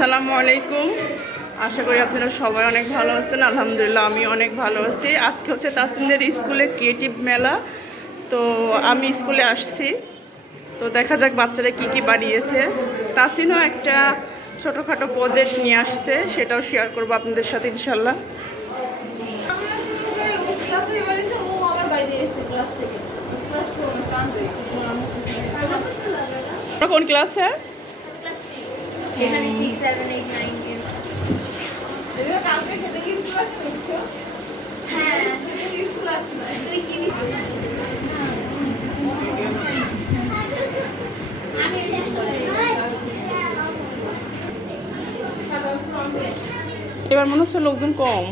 আসসালামু আলাইকুম। আশা করি আপনারা সবাই অনেক ভালো আছেন। আলহামদুলিল্লাহ আমি অনেক ভালো আছি। আজকে হচ্ছে তাসনিনের স্কুলে ক্রিয়েটিভ মেলা। তো আমি স্কুলে আসছি, তো দেখা যাক বাচ্চারা কি কি বানিয়েছে। তাসনিনও একটা ছোটোখাটো প্রজেক্ট নিয়ে আসছে, সেটাও শেয়ার করবো আপনাদের সাথে ইনশাল্লাহ। কোন ক্লাসে? এবার মনে হচ্ছে লোকজন কম।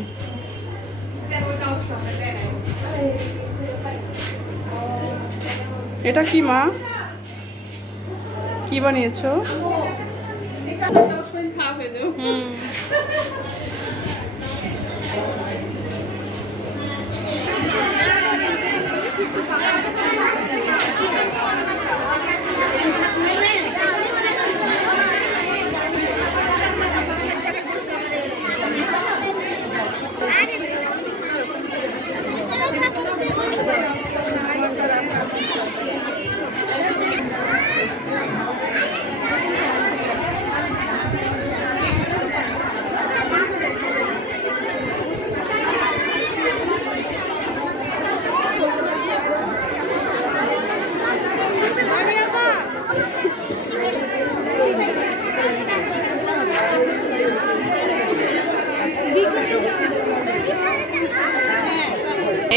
এটা কি মা, কি বানিয়েছো?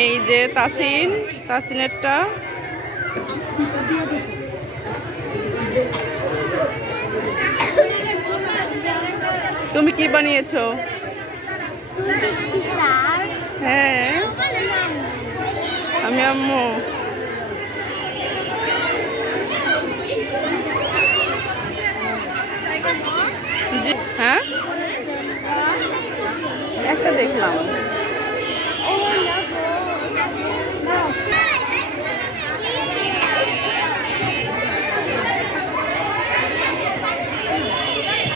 এই যে তাসিনেরটা। তুমি কি বানিয়েছো? হ্যাঁ, আমি আম্মু। হ্যাঁ, একটা দেখলাম।